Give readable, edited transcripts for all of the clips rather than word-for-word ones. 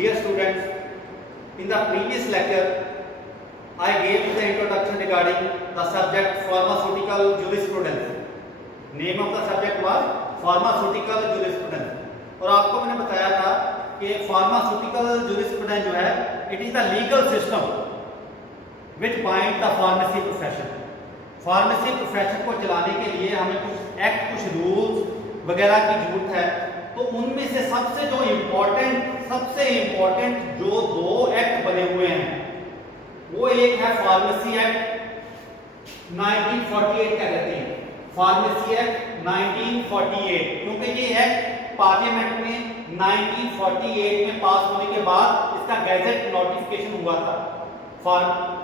Dear students, in the previous lecture, I gave the introduction regarding the subject pharmaceutical jurisprudence. Name of the subject was pharmaceutical jurisprudence. और आपको मैंने बताया था कि pharmaceutical jurisprudence जो है, it is the legal system which binds the pharmacy profession. Pharmacy profession को चलाने के लिए हमें कुछ एक्ट, कुछ रूल्स वगैरह की जरूरत है। तो उनमें से सबसे इम्पोर्टेंट जो दो एक्ट बने हुए हैं वो एक है फार्मेसी एक्ट 1948 क्या कहते हैं, फार्मेसी एक्ट 1948, क्योंकि ये एक्ट पार्लियामेंट में 1948 में पास होने के बाद इसका गैजेट नोटिफिकेशन हुआ था।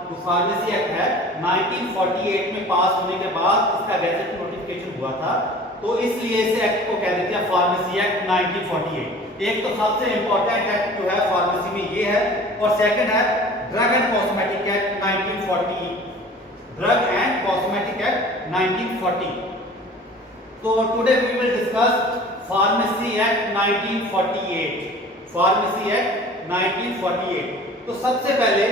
जो फार्मेसी एक्ट है 1948 में पास होने के बाद इसका गैजेट नोटिफिकेशन हुआ था, तो इसलिए इस एक्ट को कह देते हैं फार्मेसी एक्ट 1948। एक तो सबसे इंपॉर्टेंट एक्ट जो है फार्मेसी में ये है, और सेकंड है drug and cosmetic act 1940, drug and cosmetic act 1940। तो today we will discuss pharmacy act 1948, pharmacy act 1948। तो सबसे पहले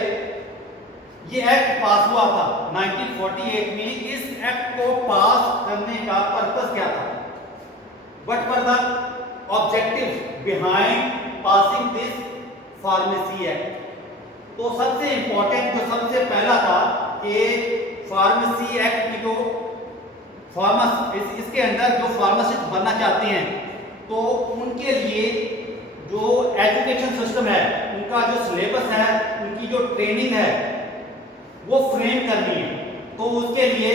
ये एक्ट पास हुआ था 1948 में। इस एक्ट को पास करने का पर्पस क्या था? What were the objectives behind passing this pharmacy act? तो सबसे इंपॉर्टेंट जो सबसे पहला था कि फार्मेसी एक्ट की जो इसके अंदर जो फार्मासिस्ट बनना चाहते हैं तो उनके लिए जो एजुकेशन सिस्टम है, उनका जो सिलेबस है, उनकी जो ट्रेनिंग है वो फ्रेम करनी है। तो उसके लिए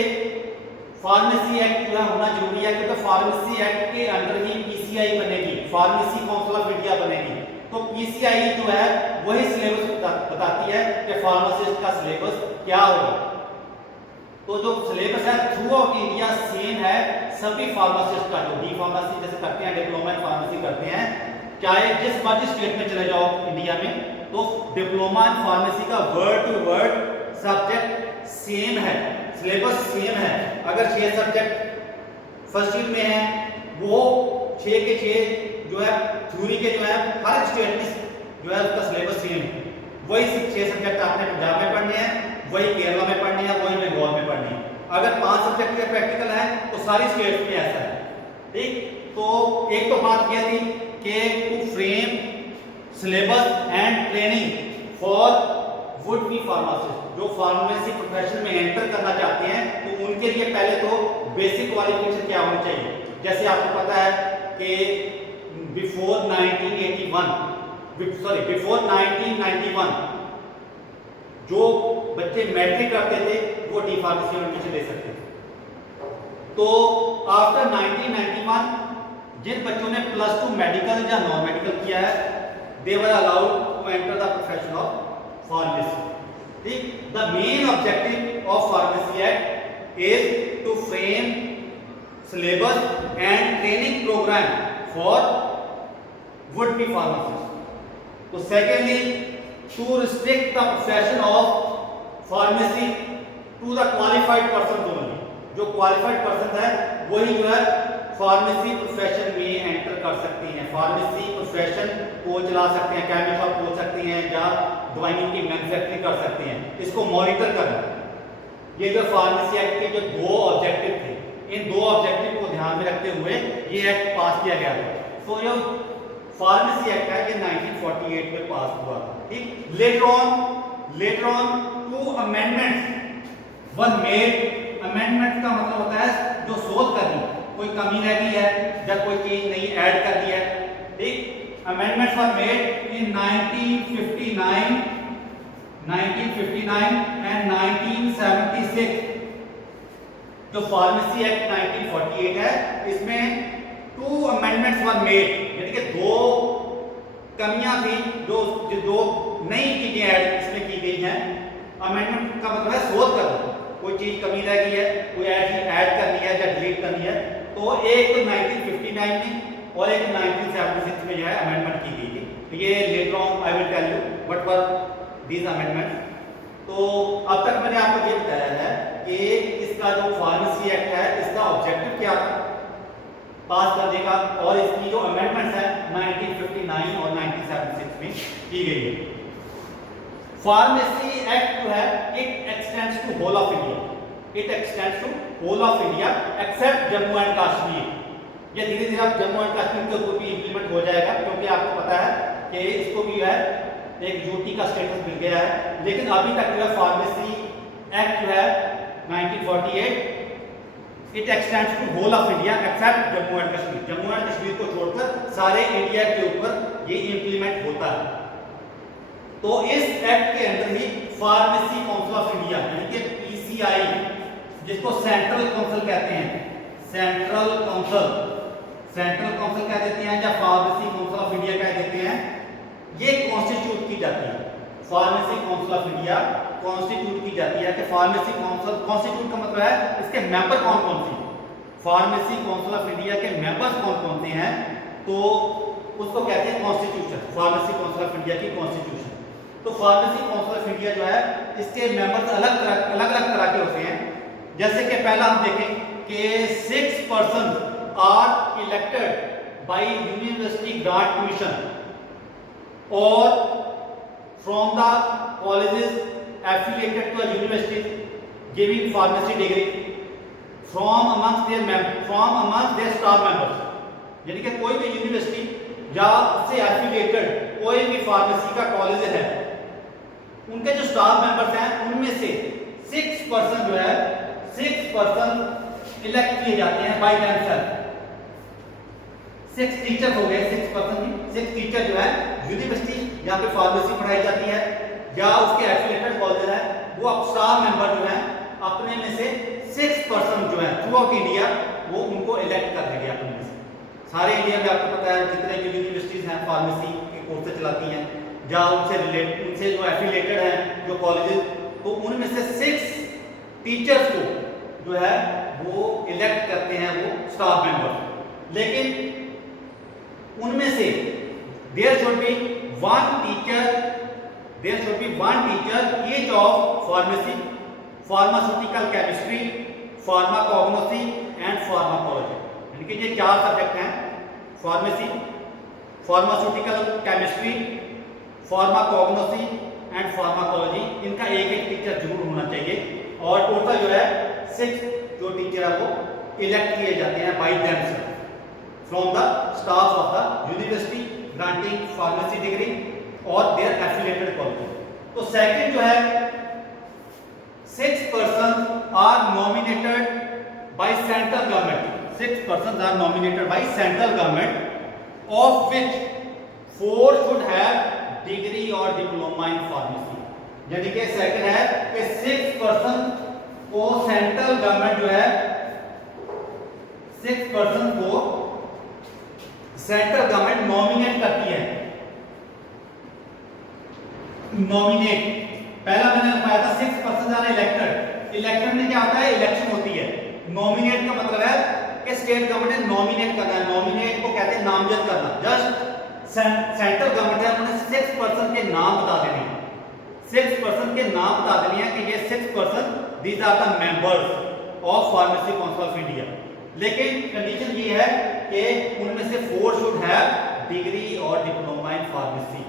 फार्मेसी एक्ट जो है होना जरूरी है, क्योंकि फार्मेसी एक्ट के अंडर ही पीसीआई बनेगी, फार्मेसी काउंसिल ऑफ इंडिया बनेगी। तो पीसीआई जो है वही सिलेबस बताती है कि फार्मासिस्ट का सिलेबस क्या होगा। तो जो सिलेबस है थ्रू आउट इंडिया सेम है सभी फार्मासिस्ट का, जो डी फार्मेसी जैसे करते हैं, डिप्लोमा इन फार्मेसी करते हैं, चाहे जिस मर्जी स्टेट में चले जाओ इंडिया में, तो डिप्लोमा इन फार्मेसी का word to word subject same है, सिलेबस सेम है। अगर 6 सब्जेक्ट फर्स्ट ईयर में है, वो 6 के 6 जो है थ्योरी के जो है हर स्टेट में जो है उसका सिलेबस सेम है। वही 6 सब्जेक्ट आपने पंजाब में पढ़ने हैं, वही केरला में पढ़ने हैं, वही बंगाल में पढ़ने हैं। अगर 5 सब्जेक्ट के प्रैक्टिकल है तो सारी स्टेट में ऐसा है। ठीक, तो एक तो बात यह थी कि to frame syllabus and training for would be pharmacist, जो फार्मेसी प्रोफेशन में एंटर करना चाहते हैं तो उनके लिए पहले तो बेसिक क्वालिफिकेशन क्या होनी चाहिए। जैसे आपको पता है कि बिफोर 1991 जो बच्चे मैट्रिक करते थे वो डी फार्मेसी में एडमिशन ले सकते थे। तो आफ्टर 1991 जिन बच्चों ने +2 मेडिकल या नॉन मेडिकल किया है, they were allowed to enter the profession of pharmacy. ठीक, the main objective of pharmacy act is to frame syllabus and training programme for would be pharmacist. तो secondly to restrict the profession of pharmacy to the qualified person only. जो qualified person है वही जो है pharmacy profession में enter कर सकते हैं, फार्मेसी प्रोफेशन को चला सकते हैं, केमिकल खोल सकते हैं या दवाइयों की मैन्युफैक्चरिंग कर सकते हैं। इसको मॉनिटर करना, ये जो फार्मेसी एक्ट के जो 2 ऑब्जेक्टिव थे, इन 2 ऑब्जेक्टिव को ध्यान में रखते हुए ये एक्ट पास किया गया था। तो ये फार्मेसी एक्ट है, ये 1948 में पास हुआ था। ठीक, later on 2 amendments were made. Amendment का मतलब होता है जो शोध करनी, कोई कमी रह गई है या कोई चीज नहीं ऐड कर दी है। ठीक, amendments were made in 1959 and 1976। जो फार्मेसी एक्ट 1948 है, इसमें 2 अमेंडमेंट्स वर मेड, यानी कि 2 कमियां थी जो नई चीजें ऐड इसमें की गई हैं। अमेंडमेंट का मतलब है शोध करना, कोई चीज कमी रह गई है, कोई ऐड करनी है या डिलीट करनी है। तो एक तो 1959 में और एक 1976 में जो है अमेंडमेंट की गई थी। तो ये later on I will tell you what were these amendments. तो अब तक मैंने आपको ये बताया है कि इसका जो फार्मेसी एक्ट है इसका ऑब्जेक्टिव क्या था, पास करने का, और इसकी जो अमेंडमेंट्स है 1950 1959 और 1976 में की गई है। फार्मेसी एक्ट जो है it extends to whole of India, it extends to whole of India except Jammu and Kashmir. ये धीरे धीरे अब जम्मू एंड कश्मीर के ऊपर भी इंप्लीमेंट हो जाएगा, क्योंकि आपको पता है कि इसको भी है एक यूटी का स्टेटस मिल गया है। लेकिन अभी तक जो है फार्मेसी एक्ट जो है 1948 it extends to whole of India except Jammu and Kashmir. Jammu and Kashmir को छोड़कर सारे इंडिया के ऊपर ये इंप्लीमेंट होता है। तो इस एक्ट के अंदर ही फार्मेसी काउंसिल ऑफ इंडिया यानी कि पीसीआई, जिसको सेंट्रल काउंसिल कहते हैं, सेंट्रल काउंसिल कह देते हैं या फार्मेसी काउंसिल ऑफ इंडिया कह देते हैं, ये कॉन्स्टिट्यूट की जाती है। Pharmacy council of India constitute की जाती है कि फार्मेसी काउंसिल, कॉन्स्टिट्यूट का मतलब है इसके मेंबर कौन कौन से, फार्मेसी काउंसिल ऑफ इंडिया के मेंबर्स कौन कौन से हैं, तो उसको कहते हैं constitution, pharmacy council of India की कॉन्स्टिट्यूशन। तो फार्मेसी काउंसिल ऑफ इंडिया जो है इसके मेंबर्स अलग अलग तरह के होते हैं। जैसे कि पहला हम देखें कि 6 person are elected by University Grant Commission और from the colleges affiliated to university giving pharmacy degree from amongst their staff members, यानी कि कोई भी यूनिवर्सिटी या उससे एफिलिएटेड कोई भी फार्मेसी का कॉलेज है, उनके जो स्टाफ मेंबर्स हैं उनमें से 6% जो है 6% इलेक्ट किए जाते हैं बाय देमसेल्फ। 6 टीचर हो गए, 6 टीचर जो है यूनिवर्सिटी जहाँ पे फार्मेसी पढ़ाई जाती है या उसके एफिलिएटेड कॉलेज है, वो अब स्टाफ मेंबर जो है अपने में से 6% जो है थ्रू आउट इंडिया वो उनको इलेक्ट कर देंगे अपने में से। सारे इंडिया में आपको पता है जितने भी यूनिवर्सिटीज हैं फार्मेसी के कोर्सेज चलाती हैं या उनसे जो एफिलिएटेड हैं जो कॉलेजेस, तो उनमें से 6 टीचर्स को जो है वो इलेक्ट करते हैं वो स्टाफ मेंबर। लेकिन उनमें से there should be one teacher each of pharmacy, pharmaceutical chemistry, pharmacognosy and pharmacology, यानी कि ये 4 सब्जेक्ट हैं, pharmacy, pharmaceutical chemistry, pharmacognosy and pharmacology, इनका एक टीचर जरूर होना चाहिए। और टोटल जो है 6 जो टीचर है वो इलेक्ट किए जाते हैं by themselves from the staff of the university granting pharmacy degree और देयर एफिलिएटेड कॉलेज। तो सेकंड जो है 6% are nominated by central government, 6% are nominated by central government of which 4 should have degree और diploma in pharmacy, यानी कि second है कि 6% को सेंट्रल गवर्नमेंट जो है 6% को सेंट्रल गवर्नमेंट नॉमिनेट करती है। नॉमिनेट पहला मैंने बताया था 6% आर इलेक्टेड, इलेक्शन में क्या होता है, इलेक्शन होती है। नॉमिनेट का मतलब है कि स्टेट गवर्नमेंट ने नॉमिनेट करना है, नॉमिनेट को कहते हैं नामजद करना। जस्ट सेंट्रल गवर्नमेंट है उन्होंने 6% के नाम बता देने हैं, 6% के नाम बता देने हैं कि ये 6% these are the members of pharmacy council of India. लेकिन कंडीशन ये है कि उनमें से 4 शुड हैव डिग्री और डिप्लोमा इन फार्मेसी।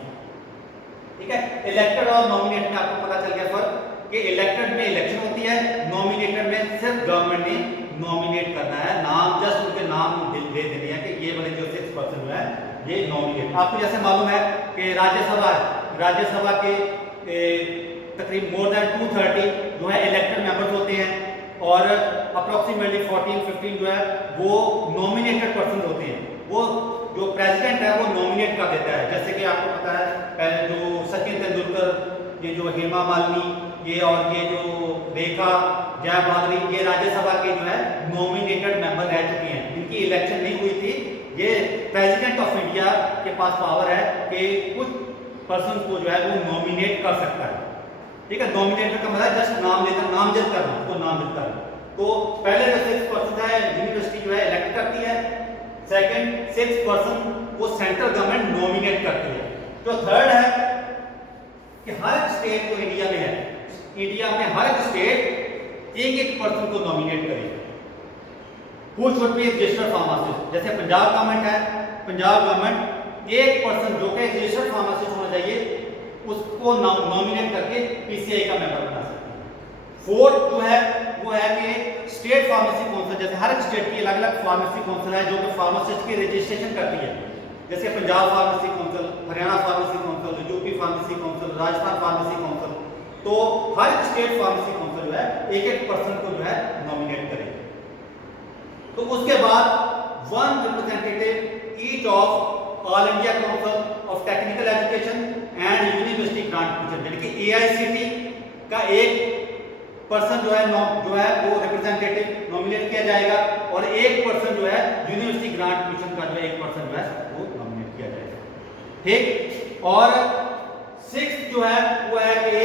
ठीक है, इलेक्टेड और नॉमिनेट में आपको पता चल गया फर्क कि इलेक्टेड में इलेक्शन होती है, नॉमिनेटेड में सिर्फ गवर्नमेंट ने नॉमिनेट करना है, नाम जस्ट उनके नाम दे देने हैं कि ये वाले जो 6% जो है ये नॉमिनेट। आपको जैसे मालूम है कि राज्यसभा के तकरीबन मोर देन 230 जो है इलेक्टेड मेंबर्स होते हैं और अप्रोक्सीमेटली 14-15 जो है वो नॉमिनेटेड पर्सन होते हैं। वो जो प्रेसिडेंट है वो नॉमिनेट कर देता है। जैसे कि आपको पता है पहले जो सचिन तेंदुलकर, ये जो हेमा मालिनी, ये और ये जो रेखा जया बहादुरी, ये राज्यसभा के जो है नॉमिनेटेड मेंबर रह चुके हैं, इनकी इलेक्शन नहीं हुई थी। ये प्रेसिडेंट ऑफ इंडिया के पास पावर है कि कुछ पर्सन को जो है वो नॉमिनेट कर सकता है। ठीक है, नॉमिनेट का मतलब जस्ट नाम लेकर नामजद करना, उसको नामजद करना। तो पहले जो 6% है यूनिवर्सिटी जो है इलेक्ट करती है, सेकंड 6% को सेंट्रल गवर्नमेंट नॉमिनेट करती है। जो थर्ड है कि हर एक स्टेट को इंडिया में है, इंडिया में हर एक स्टेट एक पर्सन को नॉमिनेट करेगा। Who should be registered pharmacist? जैसे पंजाब गवर्नमेंट है, पंजाब गवर्नमेंट एक पर्सन जो कि रजिस्टर्ड फार्मासिस्ट होना चाहिए उसको नॉमिनेट करके पीसीआई का मेंबर बना सकते हैं। फोर्थ जो है वो है कि स्टेट फार्मेसी काउंसिल, जैसे हर एक स्टेट की अलग अलग फार्मेसी काउंसिल है जो कि फार्मासिस्ट की रजिस्ट्रेशन करती है, जैसे Punjab pharmacy council, Haryana pharmacy council, UP pharmacy council, Rajasthan pharmacy council. तो हर एक स्टेट फार्मेसी काउंसिल जो है एक एक पर्सन को जो है नॉमिनेट करेगी। तो उसके बाद one representative each of all India council of technical education and university Grant commission, यानी कि एआईसीटी का एक पर्सन जो है वो रिप्रेजेंटेटिव नॉमिनेट किया जाएगा और एक पर्सन जो है यूनिवर्सिटी ग्रांट कमीशन का जो एक पर्सन जो है वो नॉमिनेट किया जाएगा। ठीक। और सिक्स्थ जो है वो है कि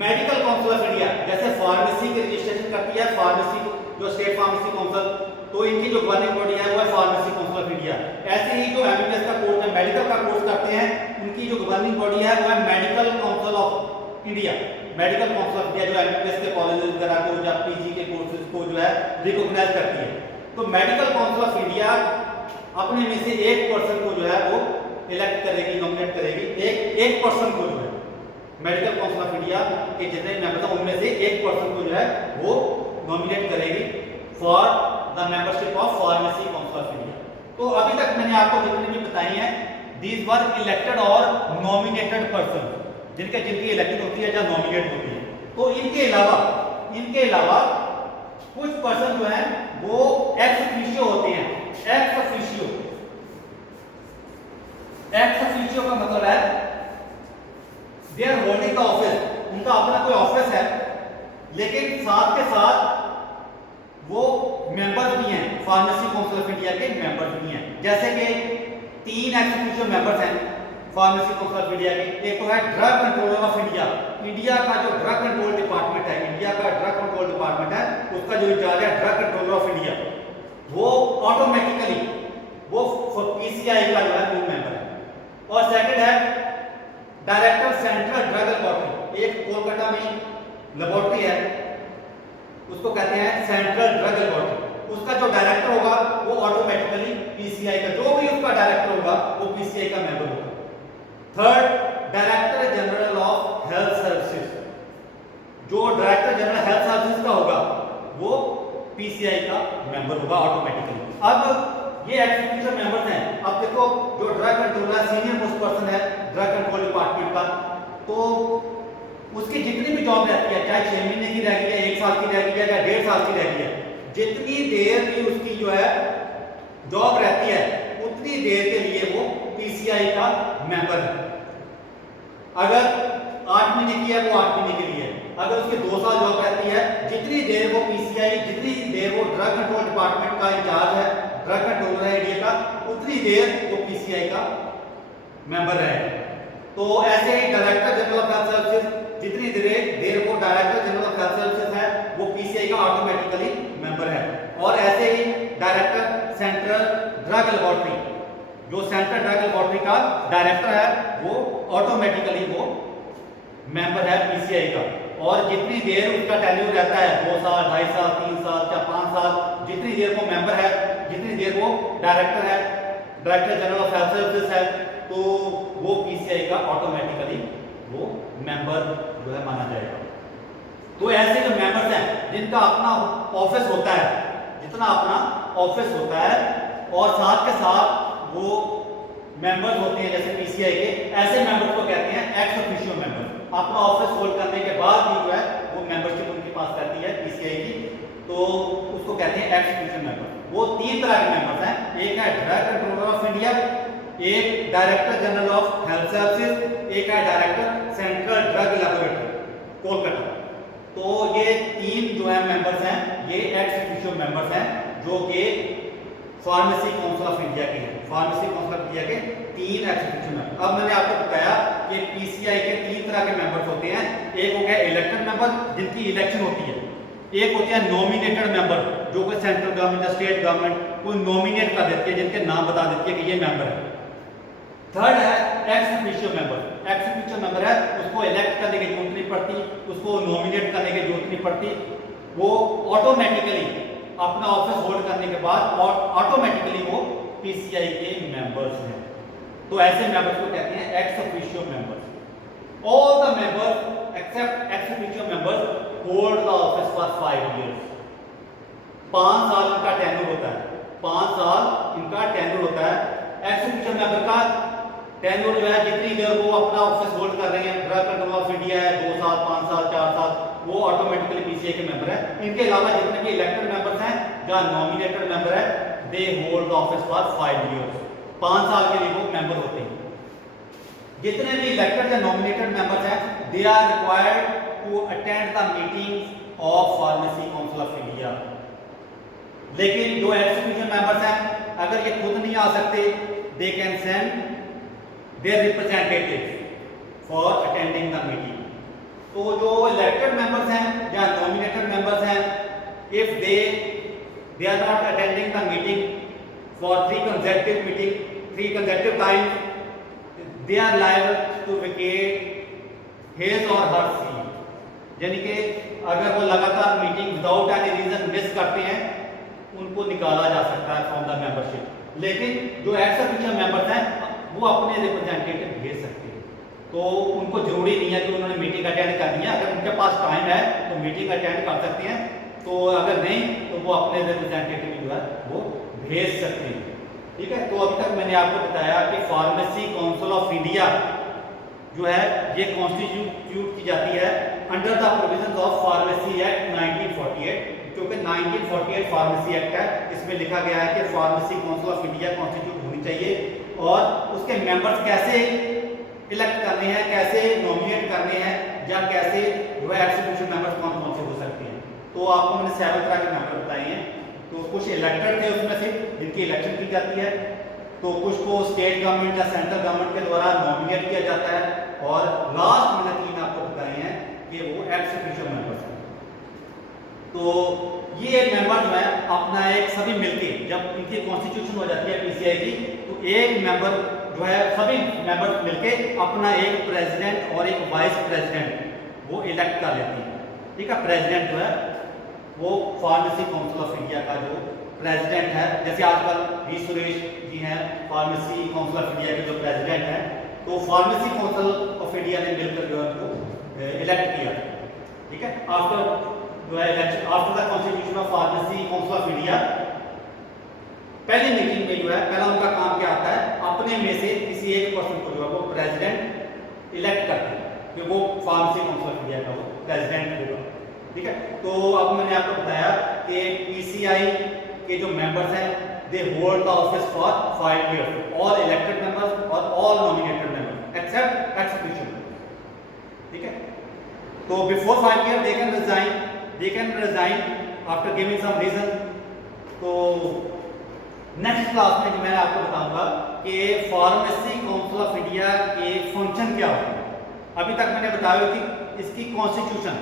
मेडिकल काउंसिल ऑफ इंडिया, जैसे फार्मेसी की रजिस्ट्रेशन करती है फार्मेसी जो स्टेट फार्मेसी काउंसिल, तो इनकी जो गवर्निंग बॉडी है वो है फार्मेसी काउंसिल ऑफ इंडिया। ऐसे ही जो एमबीबीएस का कोर्स है, मेडिकल का कोर्स करते हैं, उनकी जो गवर्निंग बॉडी है वो है medical council of India. Medical council of India जो एमबीबीएस के कॉलेजेस वगैरह को या पीजी के कोर्सेज को जो है रिकॉग्नाइज करती है। तो मेडिकल काउंसिल ऑफ इंडिया अपने में से एक पर्सन को जो है वो इलेक्ट करेगी, नॉमिनेट करेगी। एक पर्सन को जो है मेडिकल काउंसिल ऑफ इंडिया के जितने मेंबर हैं उनमें से एक पर्सन को जो है वो नॉमिनेट करेगी for the membership of pharmacy council of India. तो अभी तक मैंने आपको जितने भी बताई हैं दीज वर इलेक्टेड और नॉमिनेटेड पर्सन, जिनकी इलेक्टेड होती है या नॉमिनेट होती है। तो इनके अलावा कुछ पर्सन जो है वो एक्स ऑफिशियो होते हैं। एक्स ऑफिशियो का मतलब है they are holding the office, उनका अपना कोई ऑफिस है लेकिन साथ के साथ वो मेंबर भी हैं, फार्मेसी काउंसिल ऑफ इंडिया के मेंबर भी हैं। जैसे कि 3 एक्स ऑफिशियो मेंबर्स हैं फार्मेसी काउंसिल ऑफ इंडिया के। एक तो है drug controller of India, India का जो ड्रग कंट्रोल डिपार्टमेंट है, इंडिया का ड्रग कंट्रोल डिपार्टमेंट है, उसका जो इंचार्ज है ड्रग कंट्रोलर ऑफ इंडिया, वो ऑटोमेटिकली वो पीसीआई का जो है वो मेंबर है। और सेकंड है डायरेक्टर सेंट्रल ड्रग लेबोरेटरी, एक कोलकाता में लेबोरेटरी है उसको कहते हैं सेंट्रल ड्रग लेबोरेटरी, उसका जो डायरेक्टर होगा वो ऑटोमेटिकली पीसीआई का, जो भी उसका डायरेक्टर होगा वो पीसीआई का मेंबर होगा। Third director general of health services, जो डायरेक्टर जनरल हेल्थ सर्विसेज का होगा वो पीसीआई का मेंबर होगा ऑटोमेटिकली। अब ये एक्सिक्यूटिव मेंबर्स हैं। अब देखो जो drug controller senior most person है ड्रग कंट्रोल डिपार्टमेंट का, तो उसकी जितनी भी जॉब रहती है, चाहे 6 महीने की रहेगी या 1 साल की रहेगी या 1.5 साल की रहेगी है, जितनी देर भी उसकी जो है जॉब रहती है उतनी देर के लिए वो पीसीआई का मेंबर है। अगर 8 महीने की है वो 8 महीने के लिए, अगर उसके 2 साल जॉब रहती है, जितनी देर वो पीसीआई, जितनी देर वो ड्रग कंट्रोल डिपार्टमेंट का इंचार्ज है, ड्रग कंट्रोलर है इंडिया का, उतनी देर वो पीसीआई का मेंबर रहेगा। तो ऐसे ही director general of health services, जितनी देर वो director general of health services है वो पीसीआई का ऑटोमेटिकली मेंबर है। और ऐसे ही डायरेक्टर सेंट्रल ड्रग लेबोरेटरी, जो सेंट्रल ड्रग लेबोरेटरी का डायरेक्टर है वो ऑटोमेटिकली वो मेंबर है पीसीआई का। और जितनी देर उसका टेन्योर रहता है 2 साल, 2.5 साल, 3 साल या 5 साल, जितनी देर वो मेंबर है, जितनी देर वो डायरेक्टर है, director general of health services है, तो वो पीसीआई का ऑटोमेटिकली वो मेंबर जो है माना जाएगा। तो ऐसे जो मेंबर्स हैं जिनका अपना ऑफिस होता है, जितना अपना ऑफिस होता है और साथ के साथ वो मेंबर्स होते हैं जैसे पीसीआई के, ऐसे मेंबर्स को कहते हैं एक्स ऑफिशियो मेंबर। अपना ऑफिस होल्ड करने के बाद भी जो है वो मेंबरशिप उनके पास रहती है पीसीआई की, तो उसको कहते हैं एक्स ऑफिशियो मेंबर। वो 3 तरह के मेंबर्स हैं, एक है ड्रग कंट्रोलर ऑफ इंडिया, एक director general of health services, एक है director central drug laboratory Kolkata. तो ये 3 जो है मेंबर्स हैं, ये एक्स ऑफिशियो मेंबर्स हैं जो कि फार्मेसी काउंसिल ऑफ इंडिया के हैं। फार्मेसी काउंसिल ऑफ इंडिया के 3 एक्स ऑफिशियो मेंबर। अब मैंने आपको बताया कि पीसीआई के 3 तरह के मेंबर्स होते हैं। एक हो गया इलेक्टेड मेंबर जिनकी इलेक्शन होती है, एक होते हैं नॉमिनेटेड मेंबर जो कि सेंट्रल गवर्नमेंट या स्टेट गवर्नमेंट को नॉमिनेट कर देती है, जिनके नाम बता देती है कि ये मेंबर है। थर्ड है ex officio member. Ex officio member है, उसको इलेक्ट करने की जरूरत नहीं पड़ती, उसको नॉमिनेट करने की जरूरत नहीं पड़ती, वो ऑटोमेटिकली अपना ऑफिस होल्ड करने के बाद और ऑटोमेटिकली वो पीसीआई के मेंबर्स हैं। तो ऐसे मेंबर्स को कहते हैं ex officio members. All the members except ex officio members hold the office for 5 years. 5 साल इनका टेन्योर होता है, 5 साल इनका टेन्योर होता है। एक्स ऑफिशियो मेंबर का टेन्योर जो है जितनी देर वो अपना ऑफिस होल्ड कर रहे हैं, ड्रग कंट्रोल ऑफ इंडिया है 2 साल, 5 साल, 4 साल, वो ऑटोमेटिकली पीसीआई के मेंबर है। इनके अलावा जितने भी इलेक्टेड मेंबर्स हैं या नॉमिनेटेड मेंबर है, दे hold the office for 5 years. 5 साल के लिए वो मेंबर होते हैं। जितने भी इलेक्टेड या नॉमिनेटेड मेंबर्स हैं, they are required to attend the meetings of pharmacy council of India. लेकिन जो एक्स ऑफिशियो मेंबर्स हैं, अगर ये खुद नहीं आ सकते, they can send their representatives for attending the meeting. तो जो इलेक्टेड मेंबर्स हैं या नॉमिनेटेड मेंबर्स हैं, if they are not attending the meeting for 3 consecutive times, they are liable to vacate his or her seat। यानी कि अगर वो लगातार meeting without any reason miss करते हैं, उनको निकाला जा सकता है फ्रॉम द मेंबरशिप। लेकिन जो एक्स ऑफिशियो मेंबर्स हैं, वो अपने रिप्रेजेंटेटिव भेज सकते हैं। तो उनको जरूरी नहीं है कि उन्होंने मीटिंग अटेंड करनी है। अगर उनके पास टाइम है तो मीटिंग अटेंड कर सकते हैं, तो अगर नहीं तो वो अपने रिप्रेजेंटेटिव जो है वो भेज सकते हैं। ठीक है। तो अभी तक मैंने आपको बताया कि फार्मेसी काउंसिल ऑफ इंडिया जो है ये कॉन्स्टिट्यूट की जाती है under the provisions of pharmacy act 1948। क्योंकि 1948 फार्मेसी एक्ट है, इसमें लिखा गया है कि pharmacy council of India constitute होनी चाहिए और उसके मेंबर्स कैसे इलेक्ट करने हैं, कैसे नॉमिनेट करने हैं, या कैसे वो एक्सिक्यूटिव मेंबर्स कौन कौन से हो सकते हैं। तो आपको मैंने 7 तरह के मेंबर बताए हैं। तो कुछ इलेक्टेड थे उसमें से जिनकी इलेक्शन की जाती है, तो कुछ को स्टेट गवर्नमेंट या सेंट्रल गवर्नमेंट के द्वारा नॉमिनेट किया जाता है, और लास्ट मैंने 3 आपको बताए हैं कि वो एक्स ऑफिशियो मेंबर्स हैं। तो ये मेंबर जो है अपना एक सभी मिलके जब इनकी कॉन्स्टिट्यूशन हो जाती है पीसीआई की, तो एक मेंबर जो है सभी मेंबर मिलके अपना एक प्रेसिडेंट और एक वाइस प्रेसिडेंट वो इलेक्ट कर लेते हैं। ठीक है। प्रेसिडेंट जो है वो फार्मेसी काउंसिल ऑफ इंडिया का जो प्रेसिडेंट है, जैसे आजकल वी सुरेश जी हैं फार्मेसी काउंसिल ऑफ इंडिया के जो प्रेसिडेंट हैं, तो फार्मेसी काउंसिल ऑफ इंडिया ने मिलकर जो है उनको इलेक्ट किया। ठीक है। आफ्टर जो है election, after the constitution of pharmacy council of India, पहली मीटिंग में जो है पहला उनका काम क्या आता है, अपने में से किसी एक पर्सन को जो है वो प्रेसिडेंट इलेक्ट करते हैं कि वो फार्मेसी काउंसिल ऑफ इंडिया का वो प्रेसिडेंट होगा। ठीक है। तो अब मैंने आपको बताया कि पीसीआई के जो मेंबर्स हैं, they hold the office for 5 years, all elected members और all nominated members except ex officio. ठीक है। तो before 5 year they can resign after giving some reason. तो नेक्स्ट क्लास में मैं आपको बताऊंगा कि फार्मेसी काउंसिल ऑफ इंडिया के फंक्शन क्या होते हैं। अभी तक मैंने बताया कि इसकी कॉन्स्टिट्यूशन,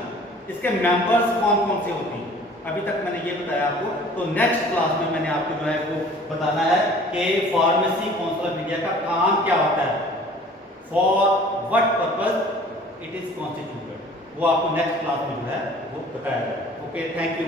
इसके मेंबर्स कौन कौन से होते हैं, अभी तक मैंने ये बताया आपको। तो नेक्स्ट क्लास में मैंने आपको जो है वो बताना है कि फार्मेसी काउंसिल ऑफ इंडिया का काम क्या होता है, for what purpose it is constituted, वो आपको नेक्स्ट क्लास में जो है वो बताया जाएगा। Okay, thank you.